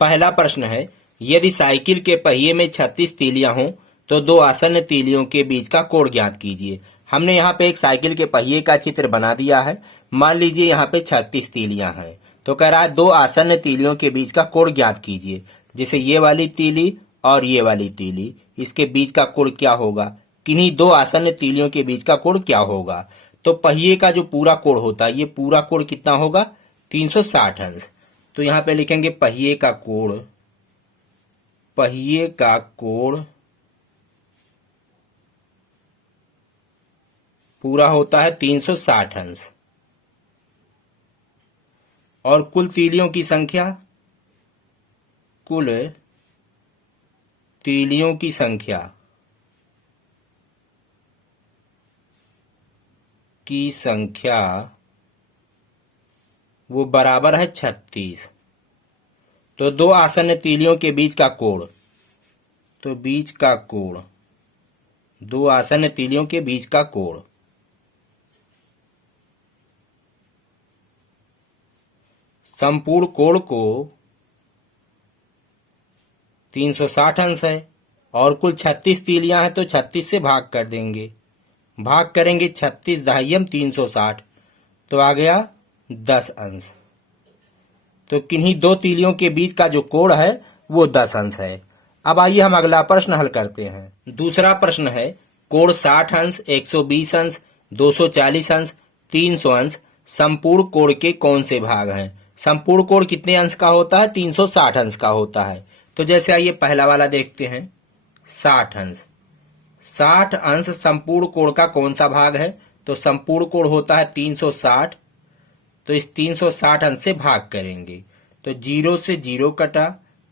पहला प्रश्न है, यदि साइकिल के पहिए में 36 तीलियां हों तो दो आसन्न तीलियों के बीच का कोण ज्ञात कीजिए। हमने यहाँ पे एक साइकिल के पहिए का चित्र बना दिया है। मान लीजिए यहाँ पे 36 तीलियां हैं, तो कह रहा है दो आसन्न तीलियों के बीच का कोण ज्ञात कीजिए। जैसे ये वाली तीली और ये वाली तीली, इसके बीच का कोण क्या होगा, किन्हीं दो आसन्न तीलियों के बीच का कोण क्या होगा। तो पहिए का जो पूरा कोण होता है, ये पूरा कोण कितना होगा, 360 अंश। तो यहाँ पे लिखेंगे पहिए का कोण, पहिए का कोण पूरा होता है 360 अंश। और कुल तीलियों की संख्या, कुल तीलियों की संख्या वो बराबर है 36। तो दो आसन्न तीलियों के बीच का कोण, तो बीच का कोण, दो आसन्न तीलियों के बीच का कोण संपूर्ण कोण को 360 अंश है और कुल 36 तीलियां हैं, तो 36 से भाग कर देंगे। भाग करेंगे 36 दहाइयम 360, तो आ गया 10 अंश। तो किन्हीं दो तीलियों के बीच का जो कोण है वो 10 अंश है। अब आइए हम अगला प्रश्न हल करते हैं। दूसरा प्रश्न है, कोण 60 अंश, 120 अंश, 240 अंश, 300 अंश संपूर्ण कोण के कौन से भाग हैं। संपूर्ण कोण कितने अंश का होता है, 360 अंश का होता है। तो जैसे आइए पहला वाला देखते हैं, 60 अंश। 60 अंश संपूर्ण कोण का कौन सा भाग है, तो संपूर्ण कोण होता है 360। तो इस 360 अंश से भाग करेंगे, तो 0 से 0 कटा,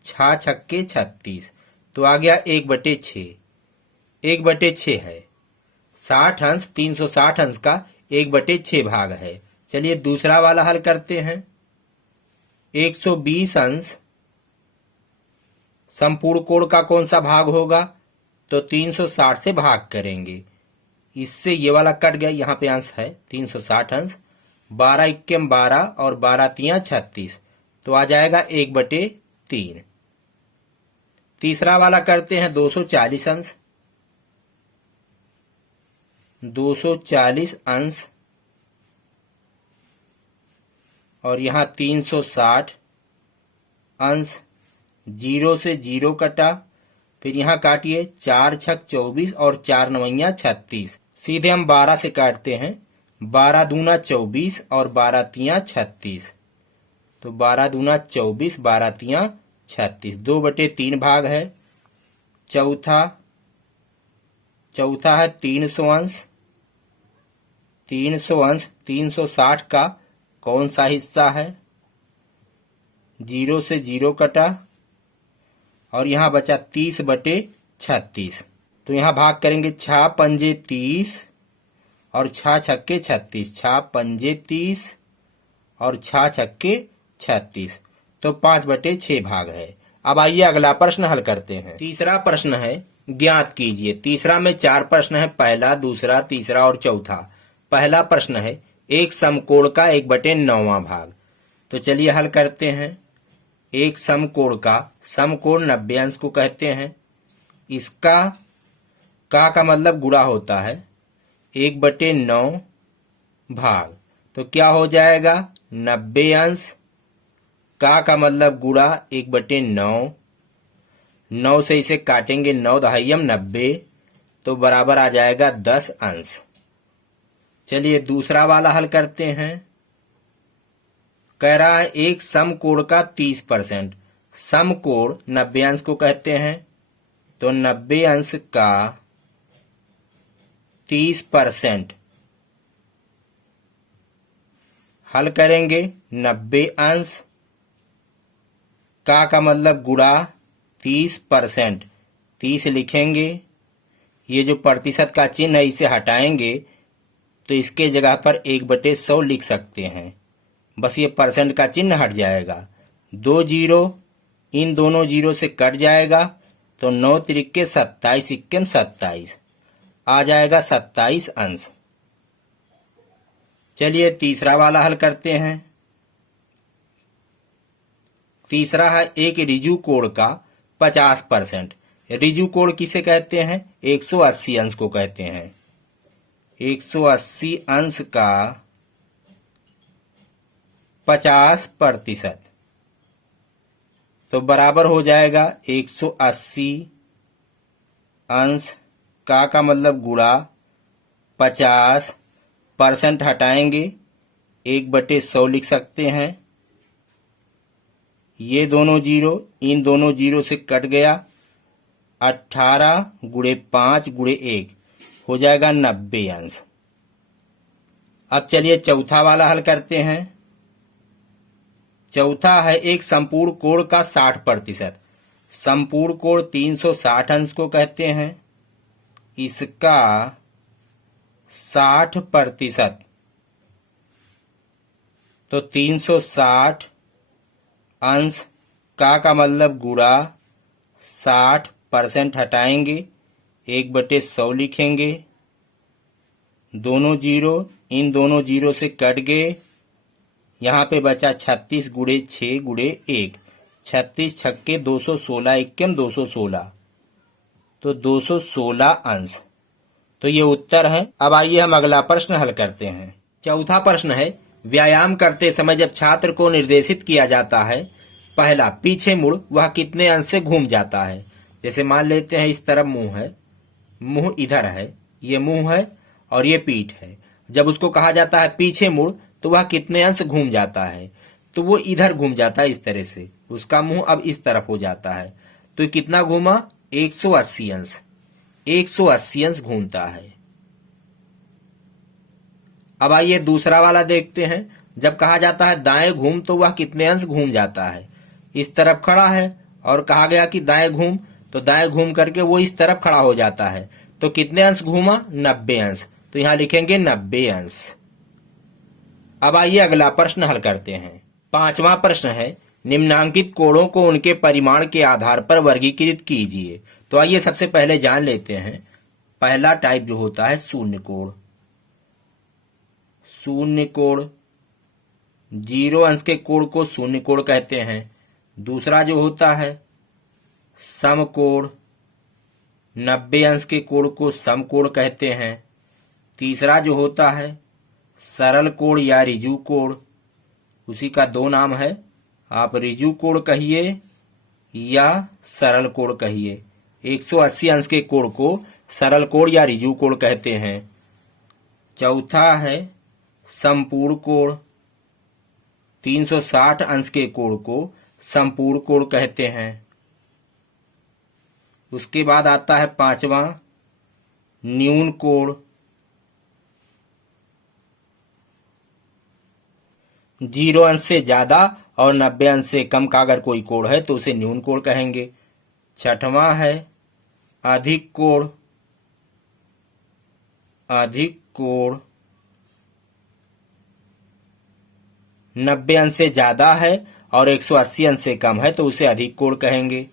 6 छक्के 36, तो आ गया 1/6। 1/6 है। 60 अंश 360 अंश का 1/6 भाग है। चलिए दूसरा वाला हल करते हैं। 120 अंश संपूर्ण कोण का कौन सा भाग होगा, तो 360 से भाग करेंगे। इससे ये वाला कट गया, यहाँ पे अंश है 360 अंश। 12 इक्कीम 12 और 12 तियां 36, तो आ जाएगा 1/3। तीसरा वाला करते हैं 240 अंश। 240 अंश और यहाँ 360 अंश। 0 से 0 कटा, फिर यहाँ काटिए, 4 छक 24 और 4 नवैया 36। सीधे हम 12 से काटते हैं, 12 दूना 24 और 12 तियां 36, तो 12 दूना 24, 12 तियां 36, 2/3 भाग है। चौथा है 300 अंश। 300 अंश 360 का कौन सा हिस्सा है, 0 से 0 कटा और यहाँ बचा 30/36, तो यहाँ भाग करेंगे, 6 पंजे 30 और 6 छक्के 36, 6 पंजे 30 और 6 छक्के 36, तो 5/6 भाग है। अब आइए अगला प्रश्न हल करते हैं। तीसरा प्रश्न है, ज्ञात कीजिए। तीसरा में 4 प्रश्न है, पहला, दूसरा, तीसरा और चौथा। पहला प्रश्न है, एक समकोण का 1/9वां भाग। तो चलिए हल करते हैं। एक समकोण का, समकोण 90 अंश को कहते हैं। इसका का मतलब गुणा होता है 1/9 भाग, तो क्या हो जाएगा 90 अंश। का मतलब गुणा 1/9, 9 से इसे काटेंगे, 9 दहाइयम 90, तो बराबर आ जाएगा 10 अंश। चलिए दूसरा वाला हल करते हैं। कह रहा है एक समकोण का 30%। समकोण 90 अंश को कहते हैं, तो 90 अंश का 30% हल करेंगे। 90 अंश का मतलब गुणा 30%, 30 लिखेंगे। ये जो प्रतिशत का चिन्ह है इसे हटाएंगे, तो इसके जगह पर 1/100 लिख सकते हैं। बस ये परसेंट का चिन्ह हट जाएगा। 2 जीरो इन दोनों जीरो से कट जाएगा, तो 9 तिरिक्के 27, इक्कीम 27, आ जाएगा 27 अंश। चलिए तीसरा वाला हल करते हैं। तीसरा है एक ऋजु कोण का 50%। ऋजु कोण किसे कहते हैं? 180 अंश को कहते हैं। 180 अंश का 50%, तो बराबर हो जाएगा 180 अंश का मतलब गुणा 50%, हटाएंगे 1/100 लिख सकते हैं। ये दोनों जीरो इन दोनों जीरो से कट गया। 18 गुणे 5 गुणे 1 हो जाएगा 90 अंश। अब चलिए चौथा वाला हल करते हैं। चौथा है एक संपूर्ण कोण का 60%। संपूर्ण कोण 360 अंश को कहते हैं। इसका 60%, तो 360 अंश का मतलब गुणा 60%, हटाएंगे 1/100 लिखेंगे। दोनों जीरो इन दोनों जीरो से कट गए। यहाँ पे बचा 36 गुणे 6 गुणे 1। 36 छक्के 216, इक्कम 216, तो 216 अंश। तो ये उत्तर है। अब आइए हम अगला प्रश्न हल करते हैं। चौथा प्रश्न है, व्यायाम करते समय जब छात्र को निर्देशित किया जाता है, पहला पीछे मुड़, वह कितने अंश से घूम जाता है? जैसे मान लेते हैं इस तरफ मुंह है, मुंह इधर है, ये मुंह है और ये पीठ है। जब उसको कहा जाता है पीछे मुड़, तो वह कितने अंश घूम जाता है? तो वो इधर घूम जाता है, इस तरह से उसका मुंह अब इस तरफ हो जाता है। तो कितना घूमा? 180 अंश। 180 अंश घूमता है। अब आइए दूसरा वाला देखते हैं। जब कहा जाता है दाएं घूम, तो वह कितने अंश घूम जाता है? इस तरफ खड़ा है और कहा गया कि दाएं घूम, तो दाएं घूम करके वो इस तरफ खड़ा हो जाता है। तो कितने अंश घूमा? 90 अंश। तो यहां लिखेंगे 90 अंश। अब आइए अगला प्रश्न हल करते हैं। पांचवा प्रश्न है, निम्नांकित कोणों को उनके परिमाण के आधार पर वर्गीकृत कीजिए। तो आइए सबसे पहले जान लेते हैं। पहला टाइप जो होता है शून्य कोण। शून्य कोण, 0 अंश के कोण को शून्य कोण कहते हैं। दूसरा जो होता है समकोण, 90 अंश के कोण को समकोण कहते हैं। तीसरा जो होता है सरल कोण या ऋजु कोण, उसी का दो नाम है, आप ऋजु कोण कहिए या सरल कोण कहिए। 180 अंश के कोण को सरल कोण या ऋजु कोण कहते हैं। चौथा है संपूर्ण कोण, 360 अंश के कोण को संपूर्ण कोण कहते हैं। उसके बाद आता है पांचवा न्यून कोण। 0 अंश से ज्यादा और 90 अंश से कम का अगर कोई कोण है तो उसे न्यून कोण कहेंगे। छठवां है अधिक कोण। अधिक कोण 90 अंश से ज्यादा है और 180 अंश से कम है तो उसे अधिक कोण कहेंगे।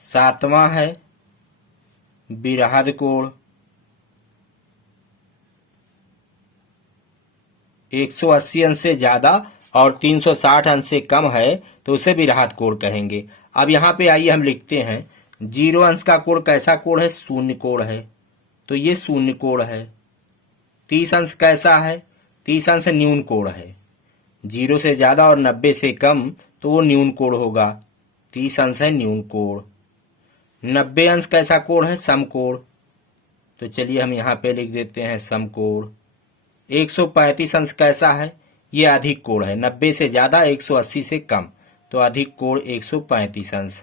सातवां है विरहद कोण। 180 अंश से ज्यादा और 360 अंश से कम है तो उसे विरहद कोण कहेंगे। अब यहाँ पे आइए हम लिखते हैं 0 अंश का कोण कैसा कोण है? शून्य कोण है, तो ये शून्य कोण है। 30 अंश कैसा है? 30 अंश न्यून कोण है। 0 से ज्यादा और 90 से कम तो वो न्यून कोण होगा। 30 अंश है न्यून कोण। 90 अंश कैसा कोण है? समकोण, तो चलिए हम यहाँ पे लिख देते हैं समकोण। 135 अंश कैसा है? ये अधिक कोण है। 90 से ज्यादा 180 से कम, तो अधिक कोण 135 अंश।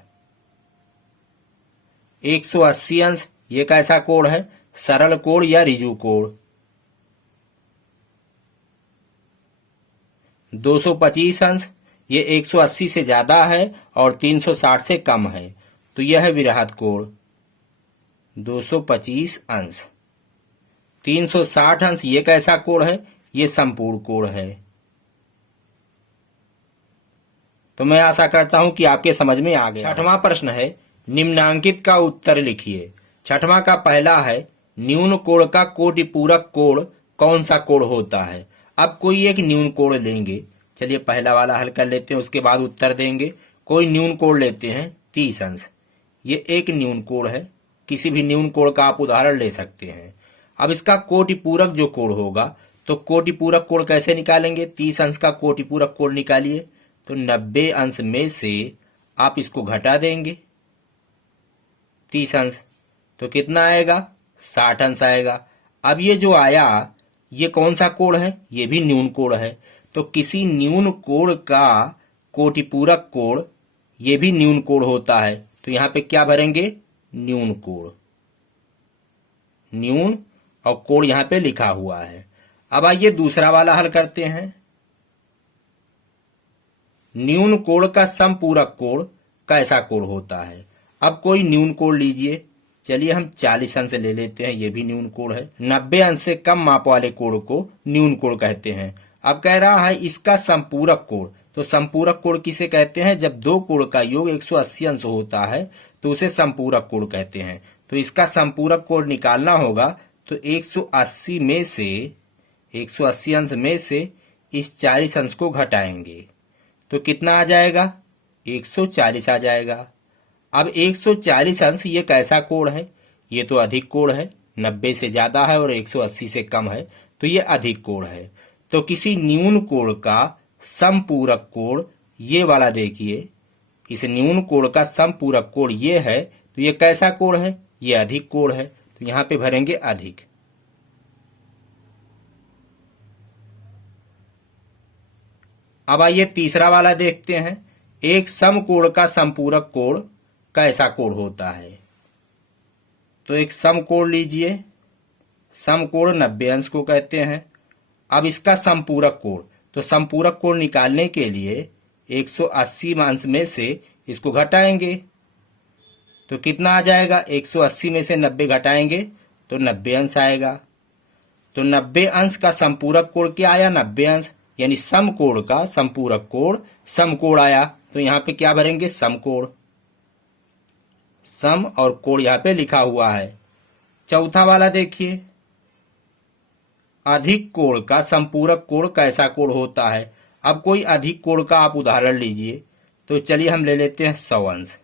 180 अंश ये कैसा कोण है? सरल कोण या ऋजु कोण। 225 अंश ये 180 से ज्यादा है और 360 से कम है, तो यह है विरहद कोण। 225 अंश। 360 अंश ये कैसा कोण है? ये संपूर्ण कोण है। तो मैं आशा करता हूं कि आपके समझ में आ गया। छठवां प्रश्न है, निम्नांकित का उत्तर लिखिए। छठवां का पहला है, न्यून कोण का कोटि पूरक कोण कौन सा कोण होता है? अब कोई एक न्यून कोण लेंगे, चलिए पहला वाला हल कर लेते हैं, उसके बाद उत्तर देंगे। कोई न्यून कोण लेते हैं 30 अंश। ये एक न्यून कोण है, किसी भी न्यून कोण का आप उदाहरण ले सकते हैं। अब इसका कोटिपूरक जो कोण होगा, तो कोटिपूरक कोण कैसे निकालेंगे? 30 अंश का कोटिपूरक कोण निकालिए, तो 90 अंश में से आप इसको घटा देंगे 30 अंश, तो कितना आएगा? 60 अंश आएगा। अब ये जो आया, ये कौन सा कोण है? ये भी न्यून कोण है। तो किसी न्यून कोण का कोटिपूरक कोण ये भी न्यून कोण होता है, तो यहां पे क्या भरेंगे? न्यून कोण। न्यून और कोण यहां पे लिखा हुआ है। अब आइए दूसरा वाला हल करते हैं। न्यून कोण का समपूरक कोण कैसा कोण होता है? अब कोई न्यून कोण लीजिए, चलिए हम 40 अंश ले लेते हैं, ये भी न्यून कोण है। 90 अंश से कम माप वाले कोण को न्यून कोण कहते हैं। अब कह रहा है इसका संपूरक कोण, तो संपूरक कोण किसे कहते हैं? जब दो कोण का योग 180 अंश होता है तो उसे संपूरक कोण कहते हैं। तो इसका संपूरक कोण निकालना होगा, तो 180 में से 180 अंश में से इस 40 अंश को घटाएंगे, तो कितना आ जाएगा? 140 आ जाएगा। अब 140 अंश ये कैसा कोण है? ये तो अधिक कोण है, 90 से ज्यादा है और 180 से कम है, तो ये अधिक कोण है। तो किसी न्यून कोण का समपूरक कोण ये वाला देखिए, इस न्यून कोण का समपूरक कोण ये है, तो ये कैसा कोण है? ये अधिक कोण है, तो यहां पे भरेंगे अधिक। अब आइए तीसरा वाला देखते हैं। एक समकोण का संपूरक कोण कैसा कोण होता है? तो एक समकोण लीजिए, समकोण 90 अंश को कहते हैं। अब इसका संपूरक कोण, तो संपूरक कोण निकालने के लिए 180 अंश में से इसको घटाएंगे, तो कितना आ जाएगा? 180 में से 90 घटाएंगे तो 90 अंश आएगा। तो 90 अंश का संपूरक कोण क्या आया? 90 अंश, यानी समकोण का संपूरक कोण समकोण आया। तो यहां पे क्या भरेंगे? समकोण। सम और कोण यहां पे लिखा हुआ है। चौथा वाला देखिए, अधिक कोण का संपूरक कोण कैसा कोण होता है? अब कोई अधिक कोण का आप उदाहरण लीजिए, तो चलिए हम ले लेते हैं 100 अंश।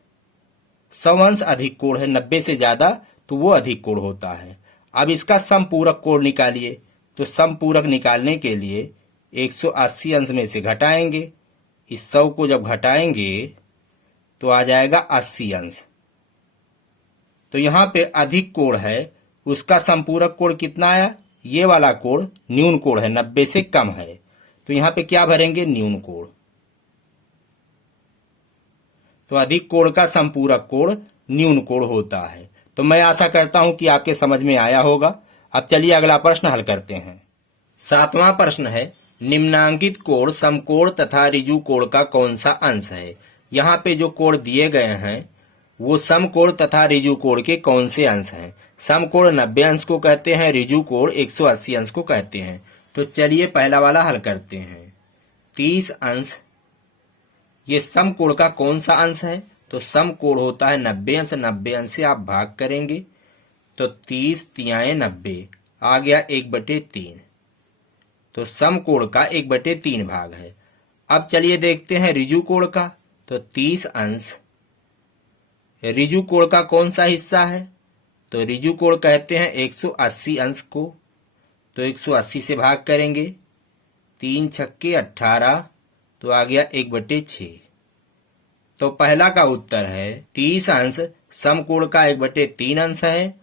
100 अंश अधिक कोण है, 90 से ज्यादा, तो वो अधिक कोण होता है। अब इसका समपूरक कोण निकालिए, तो समपूरक निकालने के लिए 180 अंश में से घटाएंगे, इस 100 को जब घटाएंगे तो आ जाएगा 80 अंश। तो यहां पे अधिक कोण है, उसका संपूरक कोण कितना आया? ये वाला कोण न्यून कोण है, 90 से कम है, तो यहां पे क्या भरेंगे? न्यून कोण। तो अधिक कोण का संपूरक कोण न्यून कोण होता है। तो मैं आशा करता हूं कि आपके समझ में आया होगा। अब चलिए अगला प्रश्न हल करते हैं। 7वां प्रश्न है, निम्नांकित कोण समकोण तथा ऋजु कोण का कौन सा अंश है? यहाँ पे जो कोण दिए गए हैं वो समकोण तथा ऋजु कोण के कौन से अंश हैं? समकोण 90 अंश को कहते हैं, ऋजु कोण 180 अंश को कहते हैं। तो चलिए पहला वाला हल करते हैं। 30 अंश ये समकोण का कौन सा अंश है? तो समकोण होता है 90 अंश, 90 अंश से आप भाग करेंगे तो 30 तियाएं 90 आ गया 1/3, तो समकोण का 1/3 भाग है। अब चलिए देखते हैं ऋजु कोण का, तो 30 अंश ऋजु कोण का कौन सा हिस्सा है? तो ऋजु कोण कहते हैं 180 अंश को, तो 180 से भाग करेंगे, 3 छक्के 18, तो आ गया 1/6। तो पहला का उत्तर है 30 अंश समकोण का 1/3 अंश है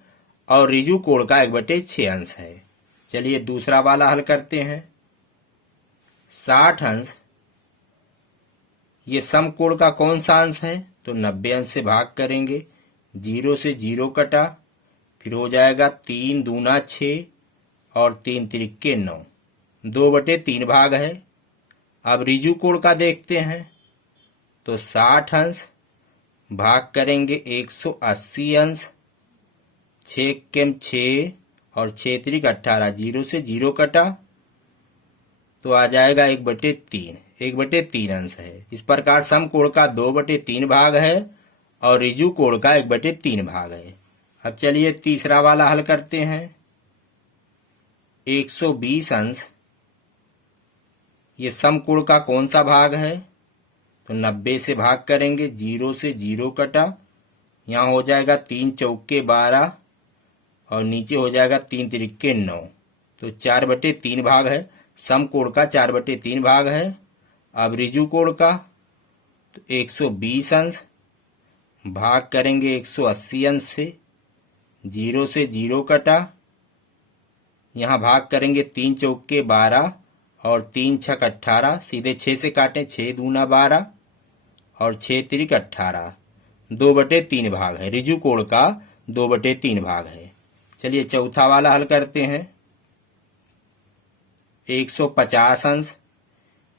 और ऋजु कोण का 1/6 अंश है। चलिए दूसरा वाला हल करते हैं। 60 अंश ये समकोण का कौन सा अंश है? तो 90 अंश से भाग करेंगे, 0 से 0 कटा, फिर हो जाएगा 3 दूना 6 और 3 तिरिक्के 9, 2/3 भाग है। अब ऋजु कोण का देखते हैं, तो 60 अंश भाग करेंगे 180 अंश, 6 के 6 और 6 तिरिक 18, 0 से 0 कटा, तो आ जाएगा 1/3, 1/3 अंश है। इस प्रकार समकोण का 2/3 भाग है और ऋजु कोण का 1/3 भाग है। अब चलिए तीसरा वाला हल करते हैं। 120 अंश ये समकोण का कौन सा भाग है? तो 90 से भाग करेंगे, 0 से 0 कटा, यहाँ हो जाएगा 3 चौके 12 और नीचे हो जाएगा 3 तिरिक्के 9। तो 4/3 भाग है। समकोण का 4/3 भाग है। अब ऋजु कोण का तो 120 अंश भाग करेंगे 180 अंश से, 0 से 0 कटा, यहाँ भाग करेंगे 3 चौके 12 और 3 छक 18, सीधे 6 से काटें, 6 दूना 12 और 6 तिरिक 18। 2/3 भाग है। ऋजु कोण का 2/3 भाग है। चलिए चौथा वाला हल करते हैं। 150 अंश,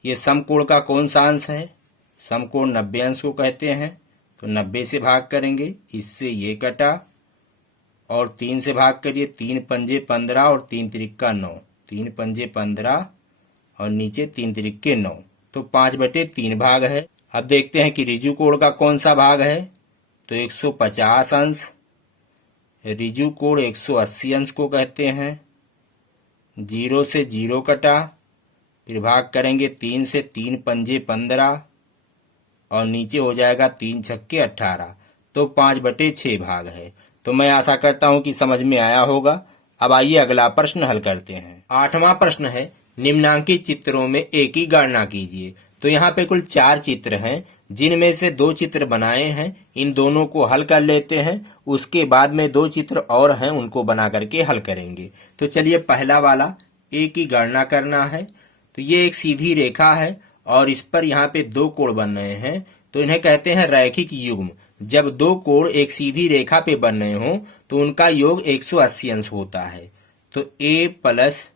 ये समकोण का कौन सा अंश है? समकोण 90 अंश को कहते हैं। तो 90 से भाग करेंगे, इससे ये कटा और 3 से भाग करिए, 3 पंजे 15 और 3 तिरिक्का 9, 3 पंजे 15 और नीचे 3 तिरिक्के 9। तो 5/3 भाग है। अब देखते हैं कि ऋजु कोण का कौन सा भाग है। तो 150 अंश, ऋजु कोण 180 अंश को कहते हैं। 0 से 0 कटा, फिर भाग करेंगे 3 से, 3 पंजे 15 और नीचे हो जाएगा 3 छक्के 18। तो 5/6 भाग है। तो मैं आशा करता हूं कि समझ में आया होगा। अब आइए अगला प्रश्न हल करते हैं। 8वां प्रश्न है, निम्नांकित चित्रों में एक की गणना कीजिए। तो यहाँ पे कुल 4 चित्र हैं, जिनमें से 2 चित्र बनाए हैं। इन दोनों को हल कर लेते हैं, उसके बाद में 2 चित्र और हैं, उनको बना करके हल करेंगे। तो चलिए पहला वाला ए की गणना करना है। तो ये एक सीधी रेखा है और इस पर यहाँ पे 2 कोण बन रहे हैं। तो इन्हें कहते हैं रैखिक युग्म। जब 2 कोण एक सीधी रेखा पे बन रहे हों तो उनका योग 180 अंश होता है। तो a +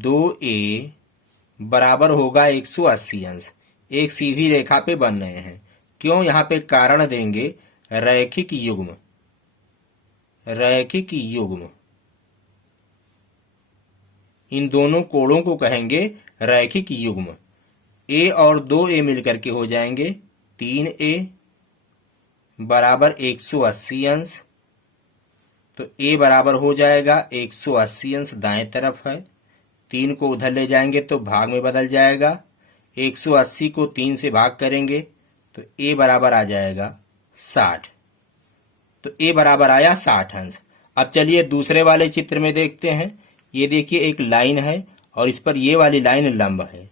2a बराबर होगा 180 अंश। एक सीधी रेखा पे बन रहे हैं। क्यों? यहाँ पे कारण देंगे रैखिक युग्म। रैखिक युग्म, इन दोनों कोणों को कहेंगे रैखिक युग्म। a और 2a मिलकर के हो जाएंगे 3a बराबर 180 अंश। तो a बराबर हो जाएगा 180 अंश, दाएं तरफ है। 3 को उधर ले जाएंगे तो भाग में बदल जाएगा। 180 को 3 से भाग करेंगे तो a बराबर आ जाएगा 60। तो a बराबर आया 60 अंश। अब चलिए दूसरे वाले चित्र में देखते हैं। ये देखिए एक लाइन है और इस पर ये वाली लाइन लंब है।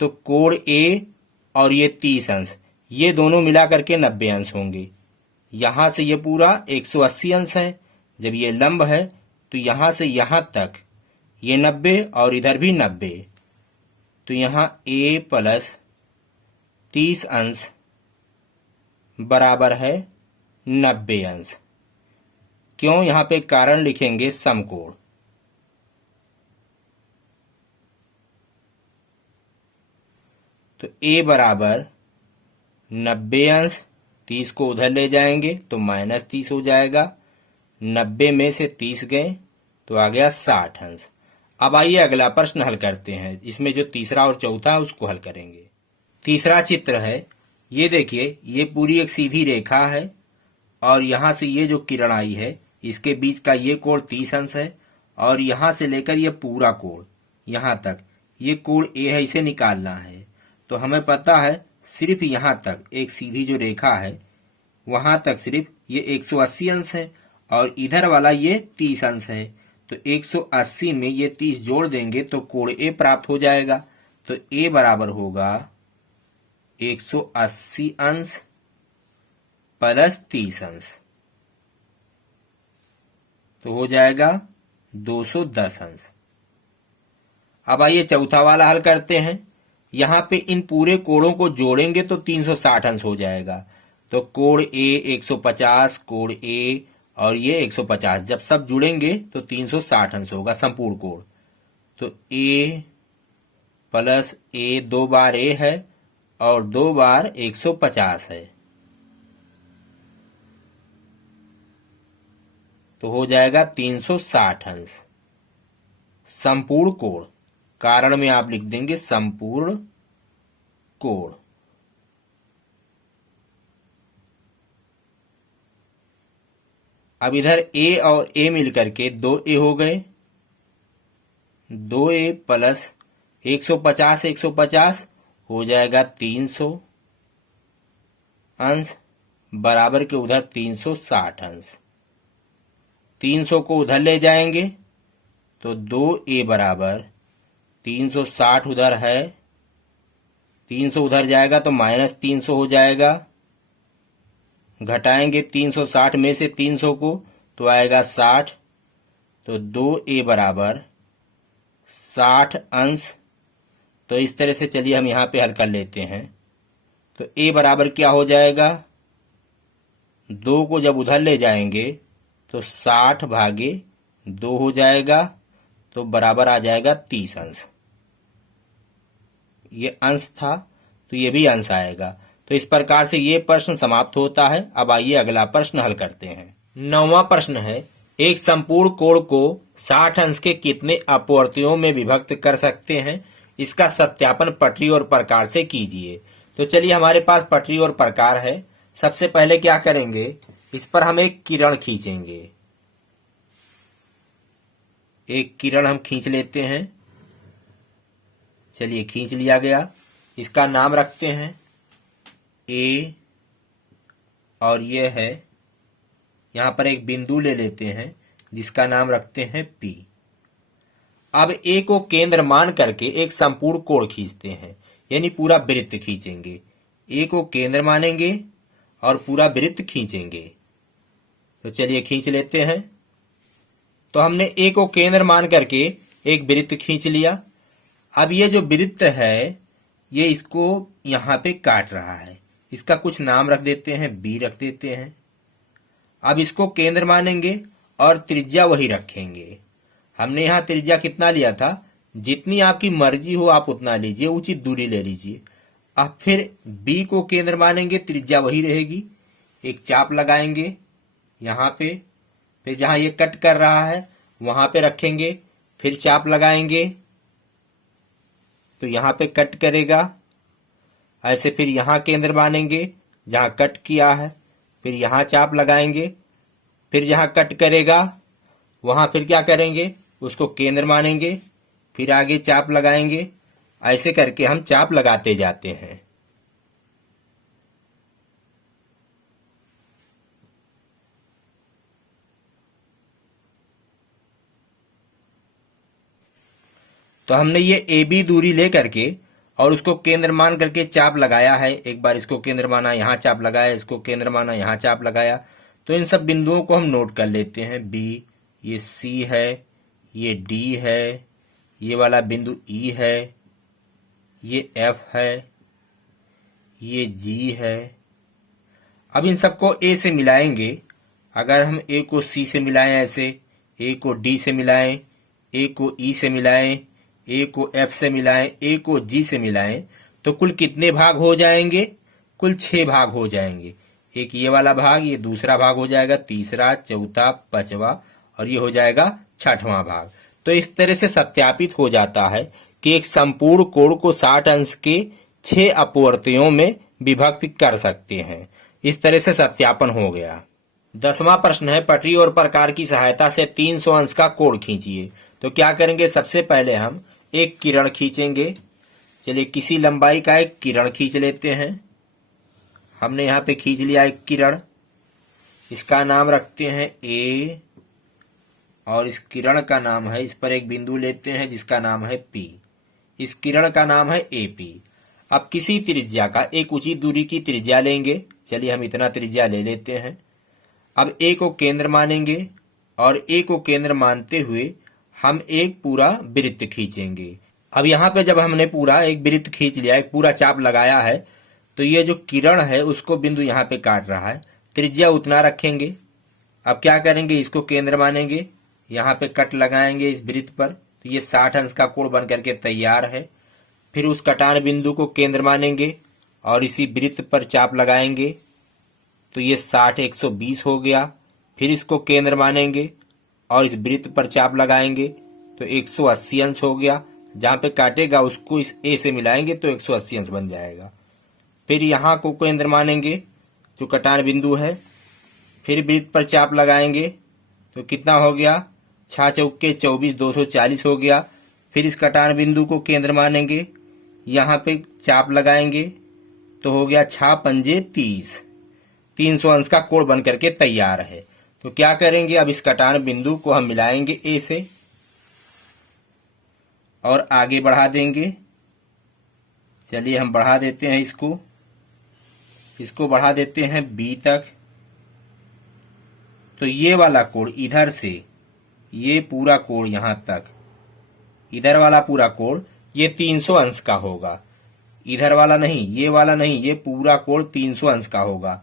तो कोण a और ये 30 अंश, ये दोनों मिला करके 90 अंश होंगे। यहां से ये पूरा 180 अंश है। जब ये लंब है तो यहां से यहां तक ये 90 और इधर भी 90। तो यहां a + 30 अंश बराबर है 90 अंश। क्यों? यहां पे कारण लिखेंगे समकोण। तो a बराबर 90 अंश, 30 को उधर ले जाएंगे तो -30 हो जाएगा। 90 में से 30 गए तो आ गया 60 अंश। अब आइए अगला प्रश्न हल करते हैं। इसमें जो तीसरा और चौथा है उसको हल करेंगे। तीसरा चित्र है, ये देखिए ये पूरी एक सीधी रेखा है और यहां से ये जो किरण आई है इसके बीच का ये कोण 30 अंश है और यहां से लेकर ये पूरा कोण यहां तक ये कोण a है, इसे निकालना है। तो हमें पता है सिर्फ यहां तक एक सीधी जो रेखा है वहां तक सिर्फ ये 180 अंश है और इधर वाला ये 30 अंश है। तो 180 में ये 30 जोड़ देंगे तो कोण a प्राप्त हो जाएगा। तो a बराबर होगा 180 अंश + 30 अंश, तो हो जाएगा 210 अंश। अब आइए चौथा वाला हल करते हैं। यहां पे इन पूरे कोणों को जोड़ेंगे तो 360 अंश हो जाएगा। तो कोण a 150, कोण a और ये 150 जब सब जुड़ेंगे तो 360 अंश होगा संपूर्ण कोण। तो a + a 2 बार a है और 2 बार 150 है। तो हो जाएगा 360 अंश संपूर्ण कोण। कारण में आप लिख देंगे संपूर्ण कोण। अब इधर a और a मिलकर के 2a हो गए। 2a + 150 150 हो जाएगा 300 अंश बराबर के उधर 360 अंश। 300 को उधर ले जाएंगे तो 2a बराबर 360 उधर है, 300 उधर जाएगा तो -300 हो जाएगा। घटाएंगे 360 में से 300 को तो आएगा 60, तो 2a बराबर 60 अंश। तो इस तरह से चलिए हम यहाँ पे हल कर लेते हैं। तो a बराबर क्या हो जाएगा, 2 को जब उधर ले जाएंगे तो 60 भागे 2 हो जाएगा, तो बराबर आ जाएगा 30 अंश। ये अंश था तो ये भी अंश आएगा। तो इस प्रकार से ये प्रश्न समाप्त होता है। अब आइए अगला प्रश्न हल करते हैं। 9वां प्रश्न है, एक संपूर्ण कोण को 60 अंश के कितने अपवर्तियों में विभक्त कर सकते हैं, इसका सत्यापन पटरी और प्रकार से कीजिए। तो चलिए हमारे पास पटरी और प्रकार है। सबसे पहले क्या करेंगे, इस पर हम एक किरण खींचेंगे। एक किरण हम खींच लेते हैं। चलिए खींच लिया गया। इसका नाम रखते हैं ए और ये है, यहां पर एक बिंदु ले लेते हैं जिसका नाम रखते हैं पी। अब ए को केंद्र मान करके एक संपूर्ण कोण खींचते हैं, यानी पूरा वृत्त खींचेंगे। ए को केंद्र मानेंगे और पूरा वृत्त खींचेंगे। तो चलिए खींच लेते हैं। तो हमने ए को केंद्र मान करके एक वृत्त खींच लिया। अब ये जो वृत्त है ये इसको यहाँ पे काट रहा है, इसका कुछ नाम रख देते हैं, बी रख देते हैं। अब इसको केंद्र मानेंगे और त्रिज्या वही रखेंगे। हमने यहाँ त्रिज्या कितना लिया था, जितनी आपकी मर्जी हो आप उतना लीजिए, उचित दूरी ले लीजिए। अब फिर बी को केंद्र मानेंगे, त्रिज्या वही रहेगी। एक चाप लगाएंगे यहाँ पे, फिर जहां ये कट कर रहा है वहां पे रखेंगे, फिर चाप लगाएंगे तो यहाँ पे कट करेगा ऐसे। फिर यहाँ केंद्र मानेंगे जहां कट किया है, फिर यहाँ चाप लगाएंगे, फिर जहां कट करेगा वहां फिर क्या करेंगे, उसको केंद्र मानेंगे, फिर आगे चाप लगाएंगे। ऐसे करके हम चाप लगाते जाते हैं। तो हमने ये ए बी दूरी ले करके और उसको केंद्र मान करके चाप लगाया है। एक बार इसको केंद्र माना, यहाँ चाप लगाया, इसको केंद्र माना, यहाँ चाप लगाया। तो इन सब बिंदुओं को हम नोट कर लेते हैं। बी, ये सी है, ये डी है, ये वाला बिंदु ई है, ये एफ है, ये जी है। अब इन सबको ए से मिलाएंगे। अगर हम ए को सी से मिलाएं ऐसे, ए को डी से मिलाएं, ए को ई से मिलाएं, ए को एफ से मिलाएं, ए को जी से मिलाएं, तो कुल कितने भाग हो जाएंगे, कुल 6 भाग हो जाएंगे। एक ये वाला भाग, ये दूसरा भाग हो जाएगा, तीसरा, चौथा, पांचवा और ये हो जाएगा 6वां भाग। तो इस तरह से सत्यापित हो जाता है कि एक संपूर्ण कोण को 60 अंश के 6 अपवर्तियों में विभक्त कर सकते हैं। इस तरह से सत्यापन हो गया। 10वां प्रश्न है, पटरी और प्रकार की सहायता से 300 अंश का कोण खींचिए। तो क्या करेंगे, सबसे पहले हम एक किरण खींचेंगे। चलिए किसी लंबाई का एक किरण खींच लेते हैं। हमने यहाँ पे खींच लिया एक किरण, इसका नाम रखते हैं ए और इस किरण का नाम है, इस पर एक बिंदु लेते हैं जिसका नाम है पी। इस किरण का नाम है ए पी। अब किसी त्रिज्या का एक उचित दूरी की त्रिज्या लेंगे। चलिए हम इतना त्रिज्या ले लेते हैं। अब ए को केंद्र मानेंगे और ए को केंद्र मानते हुए हम एक पूरा वृत्त खींचेंगे। अब यहाँ पे जब हमने पूरा एक वृत्त खींच लिया, एक पूरा चाप लगाया है, तो ये जो किरण है उसको बिंदु यहाँ पे काट रहा है, त्रिज्या उतना रखेंगे। अब क्या करेंगे, इसको केंद्र मानेंगे, यहाँ पे कट लगाएंगे इस वृत्त पर, तो ये 60 अंश का कोण बन करके तैयार है। फिर उस कटान बिंदु को केंद्र मानेंगे और इसी वृत्त पर चाप लगाएंगे, तो ये 60 120 हो गया। फिर इसको केंद्र मानेंगे और इस वृत्त पर चाप लगाएंगे तो 180 अंश हो गया। जहां पे काटेगा उसको इस ए से मिलाएंगे तो 180 अंश बन जाएगा। फिर यहाँ को केंद्र मानेंगे जो कटान बिंदु है, फिर वृत्त पर चाप लगाएंगे तो कितना हो गया, 6 चौके 24 240 हो गया। फिर इस कटान बिंदु को केंद्र मानेंगे, यहाँ पे चाप लगाएंगे तो हो गया 6 पंजे 30। 300 अंश का कोण बन करके तैयार है। तो क्या करेंगे, अब इस कटान बिंदु को हम मिलाएंगे ए से और आगे बढ़ा देंगे। चलिए हम बढ़ा देते हैं इसको बढ़ा देते हैं बी तक। तो ये वाला कोण इधर से, ये पूरा कोण यहां तक, इधर वाला पूरा कोण ये 300 अंश का होगा। इधर वाला नहीं, ये वाला नहीं, ये पूरा कोण 300 अंश का होगा।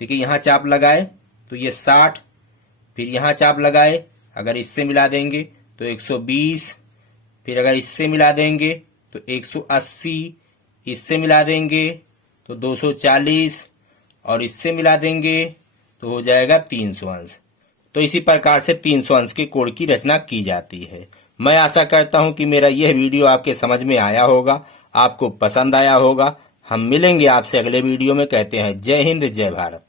देखिए यहां चाप लगाए तो ये 60, फिर यहां चाप लगाए, अगर इससे मिला देंगे तो 120, फिर अगर इससे मिला देंगे तो 180, इससे मिला देंगे तो 240 और इससे मिला देंगे तो हो जाएगा 300 अंश। तो इसी प्रकार से 300 अंश के कोण की रचना की जाती है। मैं आशा करता हूं कि मेरा यह वीडियो आपके समझ में आया होगा, आपको पसंद आया होगा। हम मिलेंगे आपसे अगले वीडियो में। कहते हैं जय हिंद, जय भारत।